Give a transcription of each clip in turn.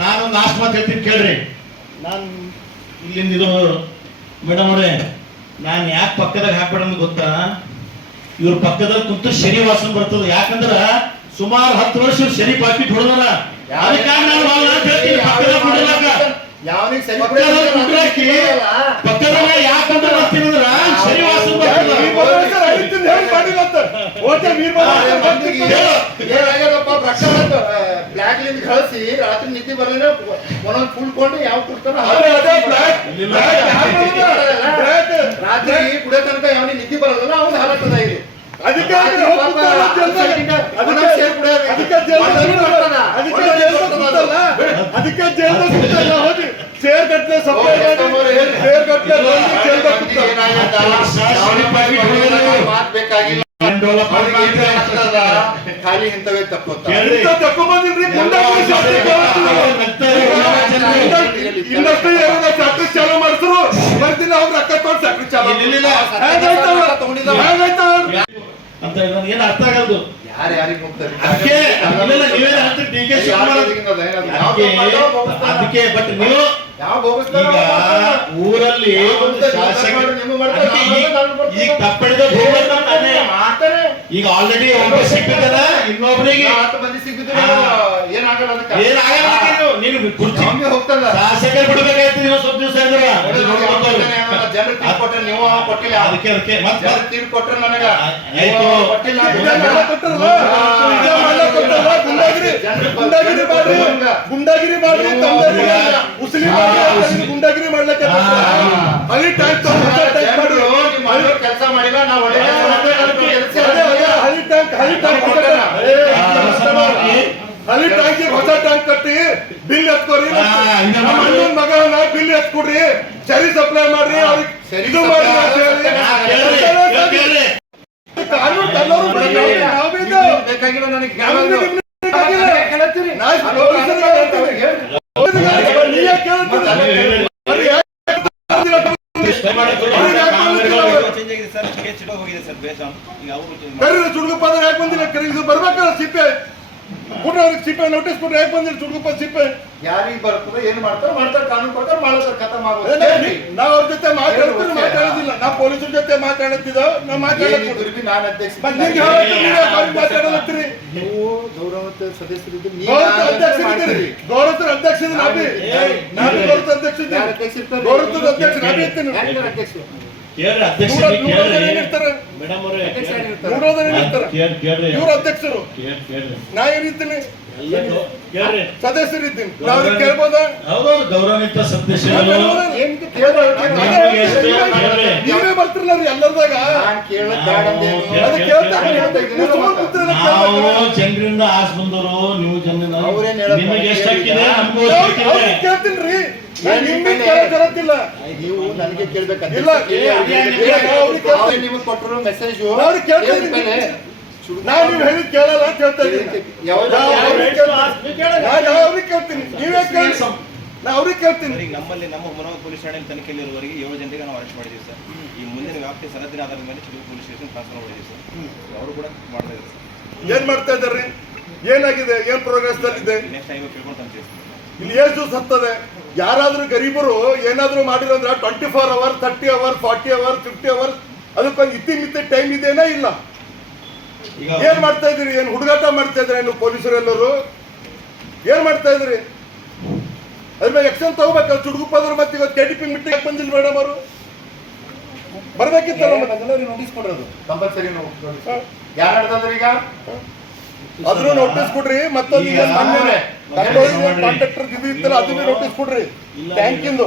ನಾನು ಒಂದ್ ಮಾತು ಹೇಳ್ತೀನಿ, ಕೇಳ್ರಿ. ನಾನು ಇಲ್ಲಿಂದ ಮೇಡಮ್ ಅವ್ರೆ ನಾನು ಯಾಕೆ ಪಕ್ಕದಾಗ ಹಾಕ್ಬೇಡ ಗೊತ್ತಾ? ಇವ್ರ ಪಕ್ಕದಲ್ಲಿ ಕುಂತು ಶನಿ ವಾಸನ ಬರ್ತದ. ಯಾಕಂದ್ರ ಸುಮಾರು ಹತ್ತು ವರ್ಷ ಶನಿ ಪಾಕಿಟ್ ಹೊಡೆದಾರ ಅದಕ್ಕಾಗಿ ನಾನು ಅವ್ರನ್ನ ಹೇಳ್ತೀನಿ ಪಕ್ಕದಾಗ ಕುಂಡ್ರಲಾಕ. ಯಾವನಿಗೆ ಸರಿ ಪಕ್ಕದಲ್ಲಿ ಕುಂಡ್ರಾಕಿ ಪಕ್ಕದಾಗ ಯಾಕಂದ್ರೆ ಬರ್ತೀನಿ ಅಂದ್ರ ಶನಿ ವಾಸನ ಯಾಕೆ ಬರ್ತದ ವೀರಭದ್ರ ಸರ್ ಅಳಿತಿಂದ ಅಂತ. ಓಟೆ. ಏನಾಗ್ಯದಪ್ಪ ಬ್ಲಾಕ್ ಲಿಂದ ಕಳಿಸಿ ರಾತ್ರಿ ನಿದ್ದೆ ಬರಲಿಲ್ಲ. ಒಂದೊಂದು ಕುಳ್ಕೊಂಡು ಯಾವ ಕುಡ್ತಾರ ರಾತ್ರಿ ಕುಡಿಯೋ ತನಕ ಯಾವನಿಗೆ ನಿದ್ದೆ ಬರಲ್ಲ ಅವ್ನು ಹಾಲತ್ತದ ಇಲ್ಲಿ ಅದಕ್ಕೆ ಅದಕ್ಕೆ. ಹೋಗಿ ಸೇರ್ ಸೇರ್ ಕೂತ. ಮಾತ್ ಬೇಕಾಗಿಲ್ಲ? ಖಾಲಿ ಇಂಥವೇ ತಪ್ಪು ಇನ್ನಷ್ಟು ಚಾಲೂ ಅವ್ರ ಅಕ್ಕ ತಗೊಂಡು ಫ್ಯಾಕ್ಟ್ರಿ ಚಾಲೂ? ಅಂತ ನನಗೆ ಏನು ಅರ್ಥ ಆಗಲ್ದು. ಯಾರು ಯಾರಿಗೆ ಹೋಗ್ತಾರೆ? ಅದಕ್ಕೆ ಬಟ್ ನೀವು ಊರಲ್ಲಿ ಒಂದು ಶಾಸಕ ಈಗ-. ಭೂಮಿ ಈಗ ಆಲ್ರೆಡಿ ಒಬ್ಬ ಸಿಕ್ಕಿದಾರ ಇನ್ನೊಬ್ಬರಿಗೆ ಹತ್ತು ಮಂದಿ ಸಿಕ್ಕಿದ್ರೆ ಹಾ. ಏನಾಗಲ್ಲ ಅದಕ್ಕೆ? ಏನಾಗಲ್ಲ ನೀನು ನೀನು ಕುರ್ಚಿ ನಮ್ಗೆ ಹೋಗ್ತದ. ಶಾಸಕರು ಬಿಡ್ಬೇಕಾಯ್ತು ನೀವು ಸ್ವಲ್ಪ ದಿವಸ ಇದ್ರ ಜನರು ತೀರ್ ಕೊಟ್ರೆ ನೀವು ಕೊಟ್ಟಿಲ್ಲ. ಅದಕ್ಕೆ ಅದಕ್ಕೆ. ಮತ್ತೆ? ಜನರು ಕೊಟ್ರೆ ನನಗ ಆಯ್ತು. ಕೊಟ್ಟಿಲ್ಲ? ಗುಂಡಾಗಿರಿ ಮಾಡ್ರಿ ಗುಂಡಾಗಿರಿ ಮಾಡ್ರಿ ಅಂತಂದ್ರೆ ಗುಂಡಾಗಿರಿ ಮಾಡ್ಲಿಕ್ಕೆ ಟ್ಯಾಂಕ್ ಮಾಡ್ರಿ ಕೆಲಸ ಮಾಡಿಲ್ಲ ನಾವು ಒಳ್ಳೆ ಮಗನ ಕೊಡ್ರಿ. ಸರಿ ಸಪ್ಲೈ ಮಾಡ್ರಿ. ಅವ್ರಿಗೆ ಇದು ಮಾಡ್ರಿ ಅಂತ ಹೇಳಿ. ಕಾನೂನು ತನ್ನೋರು ಬೇಕಾಗಿಲ್ಲ. ನನಗೆ ಬರ್ಬೇಕಲ್ಲ ಸಿಪ್ಪೆ ಕೊಡ್ರಿ ಅವ್ರಿಗೆ ಸಿಪ್ಪೆ ನೋಟಿಸ್ ಕೊಟ್ರೆ ಯಾಕೆ ಬಂದಿಲ್ಲ ಸುಡ್ಗಪ್ಪ ಸಿಪ್ಪೆ? ಯಾರಿಗೆ ಬರ್ತದೆ ಏನ್ ಮಾಡ್ತಾರೆ ಮಾಡ್ತಾರೆ ಕಾನೂನು ಪ್ರಕಾರ ಮಾಡ್ತಾರೆ ಖತಮ್ ಏ, ನಾವು ಅವ್ರ ಜೊತೆ ಮಾತಾಡ್ತೀನಿ ಮಾತಾಡೋದಿಲ್ಲ. ನಾ ಪೊಲೀಸರ ಜೊತೆ ಮಾತಾಡುತ್ತಿದ್ದೋ ನಾ ಮಾತಾಡಕ್ಕೆ ಏನಿದ್ರು ಬಿ ನಾನು ಅಧ್ಯಕ್ಷ ನೀವೇ ಮಾತಾಡಲತ್ತೀರಿ ನೀವು ಗೌರವಂತ ಸದಸ್ಯರಿದ್ದು ನೀವು ಗೌರವ ಅಧ್ಯಕ್ಷರಿದ್ದೀರಿ. ಗೌರವದ ಅಧ್ಯಕ್ಷ ನಾಬಿ ನಾನು ಗೌರವದ ಅಧ್ಯಕ್ಷ ಯಾರು ಇದ್ದೀನಿ ಅಧ್ಯಕ್ಷ ನಾಬಿ ಇರ್ತೀನಿ. ಅಧ್ಯಕ್ಷ? ಇರ್ತಾರೆ? ಇವ್ರ ಅಧ್ಯಕ್ಷರು. ನಾ ಏನಿದ್ದೀನಿ ಸದಸ್ಯರಿದ್ದೀನಿ ನಾವು ಕೇಳ್ಬೋದಾ? ನಾವ್ ಬರ್ತಿರಲ್ಲ ರೀ ಎಲ್ಲರದಾಗ? ನಾನ್ ಕೇಳೋದ್ ನಾವು ಜನರಿಂದ ಆಸ್ ಬಂದವರು ನೀವು ಜನರಿಂದ ಅವ್ರೇನ್ ಹೇಳೋದು? ನಿಮಗೆ ಎಷ್ಟು ಹಕ್ಕಿದೆ ನಮಗೂ ಅವ್ರಿಗೆ- ಅಷ್ಟು ಹಕ್ಕಿದೆ ಅವ್ರಿಗೆ ಕೇಳ್ತೀನಿ ಬರತ್ತಿಲ್ಲ ನೀವು ನನಗೆ ಕೇಳ್ಬೇಕು ಇಲ್ಲ, ಕೇಳಿ ಇಲ್ಲ, ಅವ್ರಿಗೆ ಇಲ್ಲ, ಅವ್ರಿಗೆ ಕೇಳ್ತೀನಿ. ಅವ್ರು ನಿಮಗೆ ಕೊಟ್ಟರು ಮೆಸೇಜು ನಾವು ಅವ್ರಿಗೆ ಕೇಳ್ತೀನಿ. ನಾ ನೀವು ಹೇಳಿದ್ ಕೇಳಲ್ಲ ಅಂತ ಹೇಳ್ತಾ ಇದ್ದೀನಿ. ಯಾವ್ದು? ನಾ ಅವ್ರಿಗೆ ಕೇಳ್ತೀನಿ. ನಾ ನಾ ಕೇಳ್ತೀನಿ. ನೀವೇ ಕೇಳಿ ನಾ ಅವ್ರಿಗೆ ಕೇಳ್ತೀನಿ. ಈಗ ನಮ್ಮಲ್ಲಿ ನಮ್ಮ ಮನೋಹರ್ ಪೊಲೀಸ್ ಠಾಣೆ ತನಿಖೆಯಲ್ಲಿರುವವರೆಗೆ ಏಳು ಜನರಿಗೆ ನಾವು ಅರೆಸ್ಟ್ ಮಾಡಿದ್ದೀವಿ ಸರ್. ಈ ಮುಂದಿನ ವ್ಯಾಪ್ತಿ ಸರದಿನ ಆಧಾರದ ಮೇಲೆ ಚಿಕ್ಕ ಪೊಲೀಸ್ ಸ್ಟೇಷನ್ ಟ್ರಾನ್ಸ್ಫರ್ ಮಾಡಿದ್ದೀವಿ ಸರ್. ಅವರು ಕೂಡ ಮಾಡ್ತಾ ಇದ್ದಾರೆ ಸರ್. ಏನ್ ಮಾಡ್ತಾ ಇದ್ದಾರೆ ಏನಾಗಿದೆ? ಏನ್ ಪ್ರೋಗ್ರೆಸ್ ಇದೆ ನೆಕ್ಸ್ಟ್ ಐವತ್ತು ಕೇಳ್ಕೊಂಡು ಸರ್ ಇಲ್ಲಿ ಎಷ್ಟು ಸತ್ತದೆ ಯಾರಾದರೂ ಗರೀಬರು ಏನಾದ್ರೂ ಮಾಡಿರಂದ್ರೆ twenty four hour thirty hour forty hour fifty hour ಅದಕ್ಕೊಂದು ಇತ್ತಿಮಿತ್ತೆ ಟೈಮ್ ಇದೇನೇ ಇಲ್ಲ. ಏನ್ ಮಾಡ್ತಾ ಇದ್ದೀರಿ? ಏನ್ ಹುಡುಗಾಟ ಮಾಡ್ತಾ ಇದ್ರಿ ನೀವು ಪೊಲೀಸರೆಲ್ಲರೂ ಏನ್ ಮಾಡ್ತಾ ಇದ್ರಿ ಅದ್ರ ಮೇಲೆ ಎಕ್ಷನ್ ತಗೋಬೇಕಲ್ಲ ಚುಡುಗುಪ್ಪದ್ರ ಮತ್ತೆ ಇವತ್ತು ಕೆಡಿ ಪಿ ಮೀಟಿಂಗ್ ಬಂದಿಲ್ಲ ಮೇಡಮ್ ಅವರು? ಬರ್ಬೇಕಿತ್ತಲ್ಲ ನೋಟಿಸ್ ಕೊಡೋದು ಕಂಪಲ್ಸರಿ. ಯಾರು ಈಗ? ಅದ್ರೂ ನೋಟಿಸ್ ಕೊಡ್ರಿ. ಮತ್ತೊಂದು. ಕಾಂಟ್ರಾಕ್ಟರ್ ಇದು ಇತ್ತಲ್ಲ ಅದನ್ನು ನೋಟಿಸ್ ಕೊಡ್ರಿ. ಬ್ಯಾಂಕಿಂದು.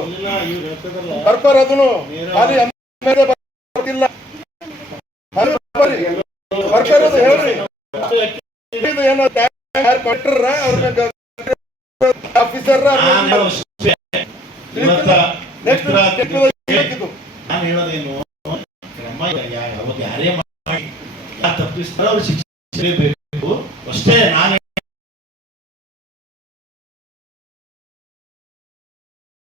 ಬರ್ತಾರ ಅದನ್ನು. ಖಾಲಿ ಬರ್ತಿಲ್ಲ. ಅದು ಬರ್ರಿ ಬರ್ತಾ ಇರೋದು ಹೇಳ್ರಿ ಏನೋ ಅವ್ರ ಆಫೀಸರ್ ನಾನು ಹೇಳೋದೇನು ಯಾರೇ ಮಾಡಿ ತಪ್ಪಿಸ್ತಾರೋ ಅವ್ರು ಶಿಕ್ಷೆ ಬೇಕು ಅಷ್ಟೇ ನಾನು